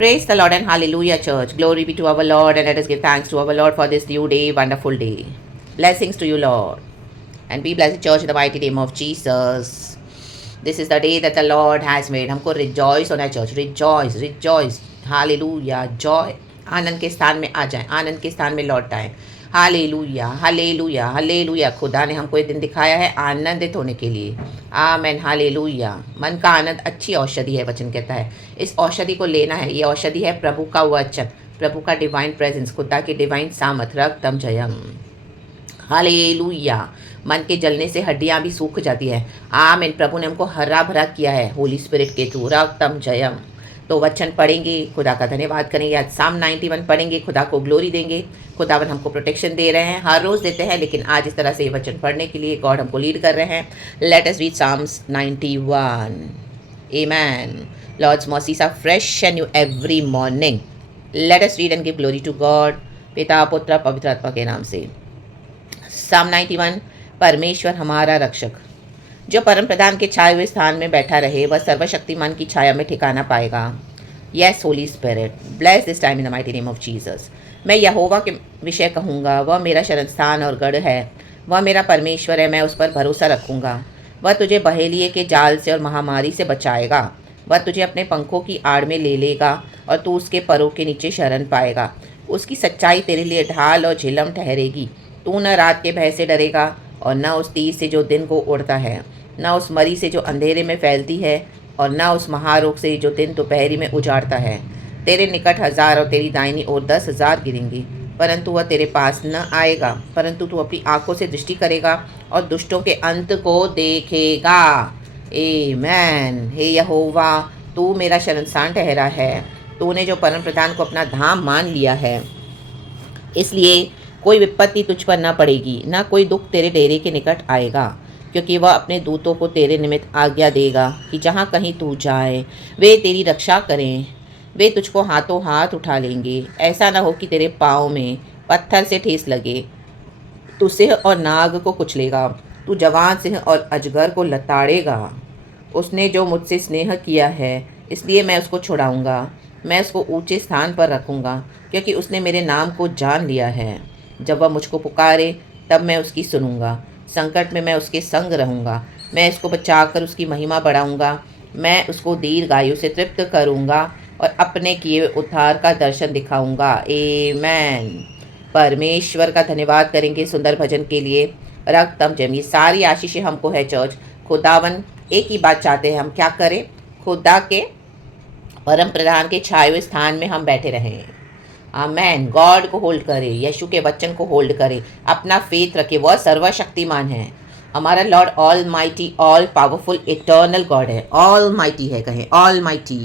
Praise the Lord and hallelujah, church. Glory be to our Lord, and let us give thanks to our Lord for this new day, wonderful day. Blessings to you, Lord. And be blessed, church, in the mighty name of Jesus. This is the day that the Lord has made. हमको rejoice होना है, church. Rejoice, rejoice. Hallelujah, joy. आनंद के स्थान में आ जाएं, आनंद के स्थान में लौट आएं। Hallelujah, hallelujah, hallelujah. खुदा ने हमको ये दिन दिखाया है आनंदित होने के लिए। आमेन, हालेलुया। मन का आनंद अच्छी औषधि है, वचन कहता है। इस औषधि को लेना है। ये औषधि है प्रभु का वचन, प्रभु का डिवाइन प्रेजेंस, खुदा की डिवाइन सामर्थ। रक्तम जयम, हालेलुया। मन के जलने से हड्डियां भी सूख जाती है। आमीन। प्रभु ने हमको हरा भरा किया है होली स्पिरिट के थ्रू। रक्तम जयम। तो वचन पढ़ेंगे, खुदा का धन्यवाद करेंगे। आज साम 91 पढ़ेंगे, खुदा को ग्लोरी देंगे। खुदावन हमको प्रोटेक्शन दे रहे हैं, हर रोज़ देते हैं, लेकिन आज इस तरह से ये वचन पढ़ने के लिए गॉड हमको लीड कर रहे हैं। Let us read Psalms 91। Amen. Lord's mercies are fresh and new every morning. Let us read and give glory to God. पिता, पुत्र, पवित्र आत्मा के नाम से। साम 91। परमेश्वर हमारा रक्षक, जो परम प्रधान के छाए हुए स्थान में बैठा रहे, वह सर्वशक्तिमान की छाया में ठिकाना पाएगा। Yes Holi spirit, bless this time in the mighty name of Jesus. मैं यहोवा के विषय कहूँगा, वह मेरा शरण स्थान और गढ़ है, वह मेरा परमेश्वर है, मैं उस पर भरोसा रखूँगा। वह तुझे बहेलिए के जाल से और महामारी से बचाएगा। वह तुझे अपने पंखों की आड़ में ले लेगा और तू उसके परों के नीचे शरण पाएगा। उसकी सच्चाई तेरे लिए ढाल और झिलम ठहरेगी। तू न रात के भय से डरेगा और न उस तीर से जो दिन को उड़ता है, न उस मरी से जो अंधेरे में फैलती है, और न उस महारोग से जो दिन दोपहरी में उजाड़ता है। तेरे निकट 1000 और तेरी दाहिनी ओर 10,000 गिरेंगी, परंतु वह तेरे पास न आएगा। परंतु तू अपनी आंखों से दृष्टि करेगा और दुष्टों के अंत को देखेगा। आमेन। हे यहोवा, तू मेरा शरणस्थान ठहरा है। तूने जो परम प्रधान को अपना धाम मान लिया है, इसलिए कोई विपत्ति तुझ पर न पड़ेगी, न कोई दुख तेरे डेरे के निकट आएगा, क्योंकि वह अपने दूतों को तेरे निमित्त आज्ञा देगा कि जहाँ कहीं तू जाए वे तेरी रक्षा करें। वे तुझको हाथों हाथ उठा लेंगे, ऐसा न हो कि तेरे पाँव में पत्थर से ठेस लगे। तू सिंह और नाग को कुचलेगा, तू जवान सिंह और अजगर को लताड़ेगा। उसने जो मुझसे स्नेह किया है, इसलिए मैं उसको छुड़ाऊँगा। मैं उसको ऊंचे स्थान पर रखूँगा, क्योंकि उसने मेरे नाम को जान लिया है। जब वह मुझको पुकारे, तब मैं उसकी सुनूँगा। संकट में मैं उसके संग रहूँगा। मैं इसको बचाकर उसकी महिमा बढ़ाऊँगा। मैं उसको दीर्घायु से तृप्त करूँगा और अपने किए हुए उद्धार का दर्शन दिखाऊँगा। आमेन। परमेश्वर का धन्यवाद करेंगे सुंदर भजन के लिए। रक्तम जम, ये सारी आशीषें हमको है चर्च। खुदावन एक ही बात चाहते हैं, हम क्या करें? खुदा के परम प्रधान के छाए हुए स्थान में हम बैठे रहें। आमेन। गॉड को होल्ड करें, यीशु के वचन को होल्ड करें, अपना फेथ रखें। वह सर्वशक्तिमान है। हमारा Lord almighty, all powerful, eternal God है। ऑल माइटी है, कहें ऑल माइटी।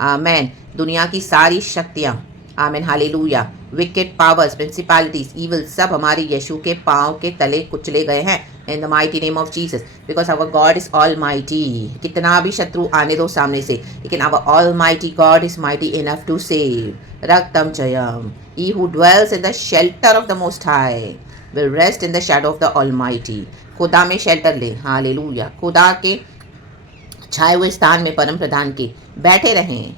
आमेन। दुनिया की सारी शक्तियाँ, amen, hallelujah, wicked powers, principalities, evil, सब हमारे यीशु के पाँव के तले कुचले गए हैं in the mighty name of Jesus, because our God is almighty. कितना भी शत्रु आने दो सामने से, लेकिन our almighty God is mighty enough to save. रक्तम जयम। He who dwells in the shelter of the Most High will rest in the shadow of the Almighty. खुदा में शेल्टर ले, हालेलुया। खुदा के छाए हुए स्थान में, परम प्रधान के बैठे रहें,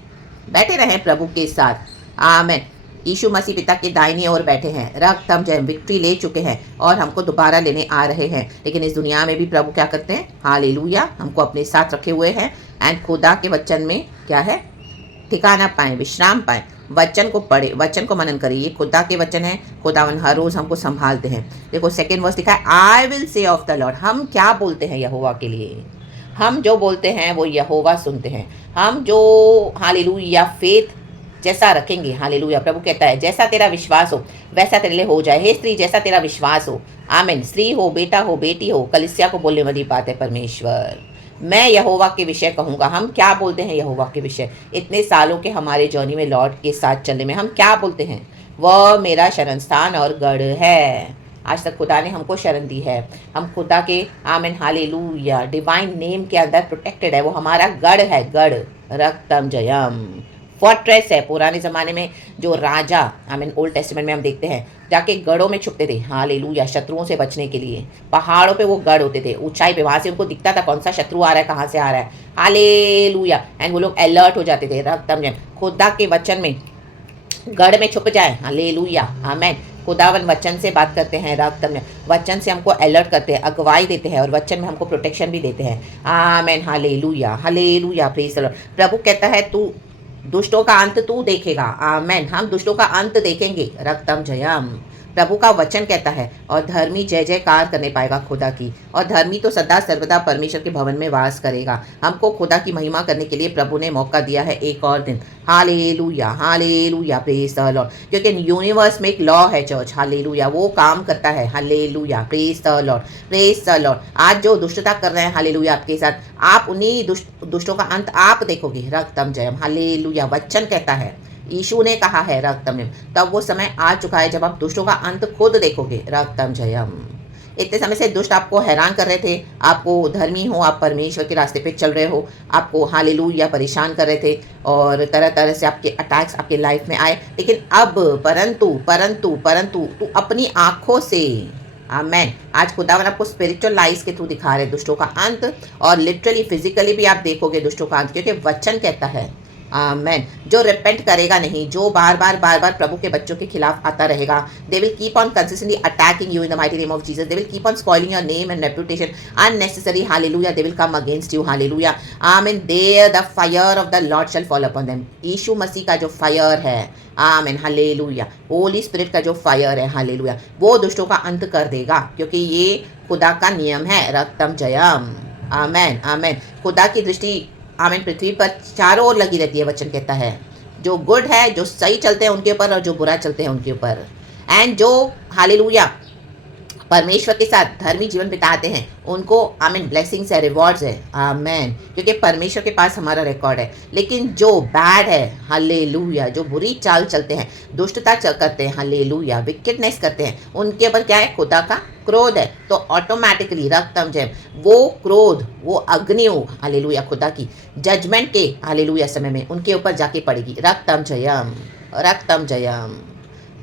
बैठे रहें प्रभु के साथ। आमेन। यीशु मसीह पिता के दाहिनी ओर बैठे हैं। रक्तम जय, विक्ट्री ले चुके हैं और हमको दोबारा लेने आ रहे हैं। लेकिन इस दुनिया में भी प्रभु क्या करते हैं? हालेलुया, हमको अपने साथ रखे हुए हैं। एंड खुदा के वचन में क्या है? ठिकाना पाएं, विश्राम पाएं। वचन को पढ़े, वचन को मनन करें। ये खुदा के वचन है। खुदावन हर रोज़ हमको संभालते हैं। देखो सेकेंड वर्स लिखा है, I will say of the Lord. हम क्या बोलते हैं यहोवा के लिए? हम जो बोलते हैं वो यहोवा सुनते हैं। हम जो हालेलुया फेथ जैसा रखेंगे, हालेलुया, प्रभु कहता है जैसा तेरा विश्वास हो वैसा तेरे लिए हो जाए। हे स्त्री, जैसा तेरा विश्वास हो। आमीन। स्त्री हो, बेटा हो, बेटी हो, कलीसिया को बोलने वाली बात है परमेश्वर। मैं यहोवा के विषय कहूँगा। हम क्या बोलते हैं यहोवा के विषय? इतने सालों के हमारे जर्नी में लॉर्ड के साथ चलने में हम क्या बोलते हैं? वह मेरा शरण स्थान और गढ़ है। आज तक खुदा ने हमको शरण दी है। हम खुदा के, आमीन, हालेलुया, डिवाइन नेम के अंदर प्रोटेक्टेड है। वो हमारा गढ़ है, गढ़। रक्तम जयम। फोर्ट्रेस है। पुराने ज़माने में जो राजा ओल्ड टेस्टामेंट में हम देखते हैं जाके गढ़ों में छुपते थे, हालेलुया, शत्रुओं से बचने के लिए। पहाड़ों पे वो गढ़ होते थे, ऊंचाई पे, वहां से उनको दिखता था कौन सा शत्रु आ रहा है, कहाँ से आ रहा है, हालेलुया। एंड वो लोग अलर्ट हो जाते थे। रक्तम जय, खुदा के वचन में गढ़ में छुप जाए, हालेलुया, आमेन। खुदावन वचन से बात करते हैं, रक्त में वचन से हमको अलर्ट करते हैं, अगुवाई देते हैं, और वचन में हमको प्रोटेक्शन भी देते हैं। Amen, hallelujah, hallelujah, praise the Lord. प्रभु कहता है तू दुष्टों का अंत तू देखेगा, आमेन। हम दुष्टों का अंत देखेंगे, रक्तम जयम। प्रभु का वचन कहता है, और धर्मी जय जयकार करने पाएगा खुदा की, और धर्मी तो सदा सर्वदा परमेश्वर के भवन में वास करेगा। हमको खुदा की महिमा करने के लिए प्रभु ने मौका दिया है एक और दिन, hallelujah, hallelujah, praise the Lord. क्योंकि यूनिवर्स में एक लॉ है चर्च, हालेलुया, वो काम करता है, hallelujah, praise the Lord, praise the Lord. आज जो दुष्टता कर रहे हैं, हालेलुया, आपके साथ, आप उन्हीं दुष्टों का अंत आप देखोगे, रक्तम जयम, हालेलुया। वचन कहता है, यीशु ने कहा है, रक्तम जयम, तब वो समय आ चुका है जब आप दुष्टों का अंत खुद देखोगे, रक्तम जयम। इतने समय से दुष्ट आपको हैरान कर रहे थे, आपको धर्मी हो, आप परमेश्वर के रास्ते पे चल रहे हो, आपको हालेलुया परेशान कर रहे थे, और तरह तरह से आपके अटैक्स आपके लाइफ में आए। लेकिन अब परंतु परंतु परंतु तू अपनी आंखों से, आमेन, आज खुदावन आपको स्पिरिचुअल लाइज के थ्रू दिखा रहे दुष्टों का अंत, और लिटरली फिजिकली भी आप देखोगे दुष्टों का अंत, क्योंकि वचन कहता है, आमेन, जो रिपेंट करेगा नहीं, जो बार बार प्रभु के बच्चों के खिलाफ आता रहेगा, they will keep on consistently attacking you in the mighty name of Jesus, they will keep on spoiling your name and reputation unnecessary, hallelujah, they will come against you, hallelujah, amen. There the fire of the Lord shall fall upon them. Yeshu Masih का जो fire है, आमेन, hallelujah, Holi spirit का जो fire है, hallelujah, वो दुष्टों का अंत कर देगा, क्योंकि ये खुदा का नियम है, रक्तम जयम, आमेन, आमेन। खुदा की दृष्टि, आमीन, पृथ्वी पर चारों ओर लगी रहती है, वचन कहता है, जो गुड है, जो सही चलते हैं उनके ऊपर, और जो बुरा चलते हैं उनके ऊपर। एंड जो हालेलुया परमेश्वर के साथ धर्मी जीवन बिताते हैं उनको, आमीन, ब्लेसिंग्स है, रिवॉर्ड्स है, आमीन, क्योंकि परमेश्वर के पास हमारा रिकॉर्ड है। लेकिन जो बैड है, हालेलुया, जो बुरी चाल चलते हैं, दुष्टता करते हैं, हालेलुया, विकेटनेस करते हैं, उनके ऊपर क्या है, खुदा का क्रोध है। तो ऑटोमेटिकली रक्तम जयम, वो क्रोध, वो अग्नि, हालेलुया, खुदा की जजमेंट के, हालेलुया, समय में उनके ऊपर जाके पड़ेगी, रक्तम जयम, रक्तम जयम,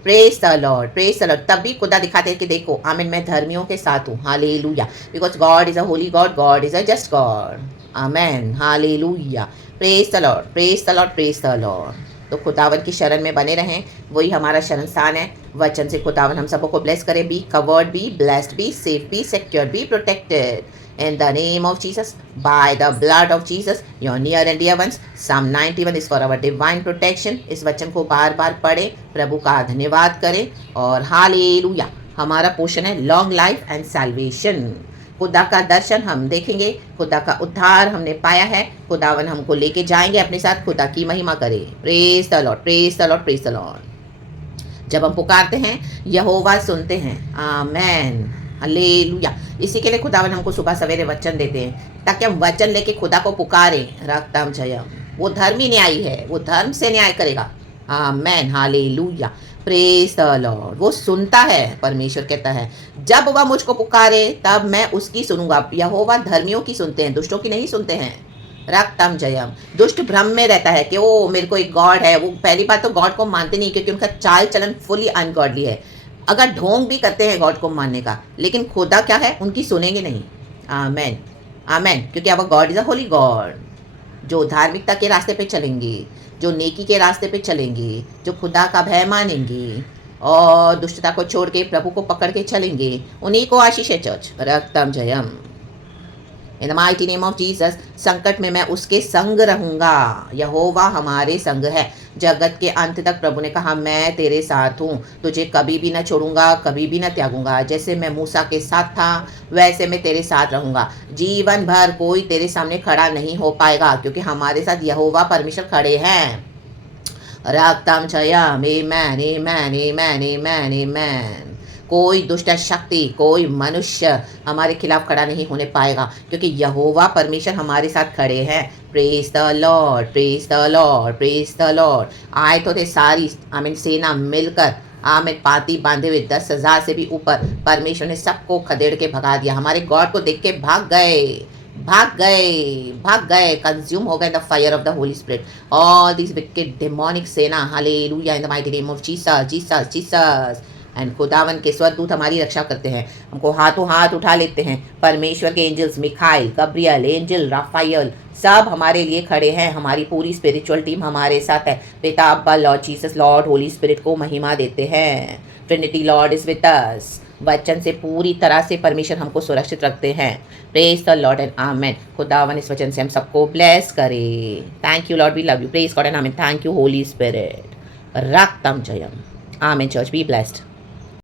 praise the Lord, praise the Lord. तब भी खुदा दिखाते हैं कि देखो, आमीन, मैं धर्मियों के साथ हूँ, hallelujah, because God is a holy God, God is a just God, amen, hallelujah, praise the Lord, praise the Lord, praise the Lord. तो खुदावन की शरण में बने रहें, वही हमारा शरण स्थान है। वचन से खुदावन हम सबको ब्लेस करे, be covered, be blessed, be safe, be secure, be protected in the name of Jesus, by the blood of Jesus, your near and dear ones. Psalm 91 is for our divine protection. इस वचन को बार बार पढ़े, प्रभु का धन्यवाद करें, और hallelujah, हमारा पोषण है लॉन्ग लाइफ एंड सैल्वेशन। खुदा का दर्शन हम देखेंगे, खुदा का उद्धार हमने पाया है, खुदावन हमको लेके जाएंगे अपने साथ, खुदा की महिमा करे। Praise the Lord, praise the Lord, praise the Lord. जब हम पुकारते हैं, यहोवा सुनते हैं, आमेन, हालेलुया। इसी के लिए खुदावन हमको सुबह सवेरे वचन देते हैं, ताकि हम वचन लेके खुदा को पुकारें, रक्तम जयम। वो धर्मी न्यायी है, वो धर्म से न्याय करेगा, आमेन, हालेलुया, प्रेज द लॉर्ड। वो सुनता है, परमेश्वर कहता है, जब वह मुझको पुकारे तब मैं उसकी सुनूंगा। यहोवा धर्मियों की सुनते हैं, दुष्टों की नहीं सुनते हैं, रक्तम जयम। दुष्ट भ्रम में रहता है कि वो मेरे को एक गॉड है। वो पहली बात तो गॉड को मानते नहीं, क्योंकि उनका चाल चलन फुली अनगॉडली है। अगर ढोंग भी करते हैं गॉड को मानने का, लेकिन खुदा क्या है, उनकी सुनेंगे नहीं, आमेन, आमेन, क्योंकि अब God is a holy God. जो धार्मिकता के रास्ते पे चलेंगे, जो नेकी के रास्ते पे चलेंगे, जो खुदा का भय मानेंगे और दुष्टता को छोड़ के प्रभु को पकड़ के चलेंगे, उन्हीं को आशीष है चर्च, रक्तम जयम। In the mighty name of Jesus, संकट में मैं उसके संग रहूंगा। यहोवा हमारे संग है। जगत के अंत तक प्रभु ने कहा, मैं तेरे साथ हूँ, तुझे कभी भी न छोड़ूंगा, कभी भी न त्यागूंगा। जैसे मैं मूसा के साथ था, वैसे मैं तेरे साथ रहूंगा। जीवन भर कोई तेरे सामने खड़ा नहीं हो पाएगा, क्योंकि हमारे साथ यहोवा परमेश्वर खड़े हैं। रक्तम जयम, आमेन, आमेन, आमेन, आमेन, आमेन। कोई दुष्ट शक्ति, कोई मनुष्य हमारे खिलाफ खड़ा नहीं होने पाएगा, क्योंकि यहोवा परमेश्वर हमारे साथ खड़े हैं। Praise the Lord, praise the Lord, praise the Lord. आए तो थे सारी, आमीन, सेना मिलकर, आमीन, पाती बांधे हुए 10,000 से भी ऊपर, परमेश्वर ने सबको खदेड़ के भगा दिया। हमारे गॉड को देख के भाग गए, भाग गए, कंज्यूम हो गए the fire of the Holy Spirit, all this wicked demonic सेना, hallelujah, in the mighty name of Jesus Jesus Jesus. And खुदावन के स्वर्गदूत हमारी रक्षा करते हैं, हमको हाथों हाथ उठा लेते हैं। परमेश्वर के एंजल्स मिखाइल, गब्रियल, एंजल राफाइल सब हमारे लिए खड़े हैं, हमारी पूरी स्पिरिचुअल टीम हमारे साथ है। पिता अब्बा Lord Jesus Lord Holi spirit को महिमा देते हैं। Trinity Lord is with us, वचन से पूरी तरह से परमेश्वर हमको सुरक्षित रखते हैं। Praise the Lord and amen. खुदावन इस वचन से हम सबको ब्लेस करे। Thank you Lord, we love you. Praise God and amen. Thank you Holy Spirit. रक्तम जयम। Amen church, be blessed.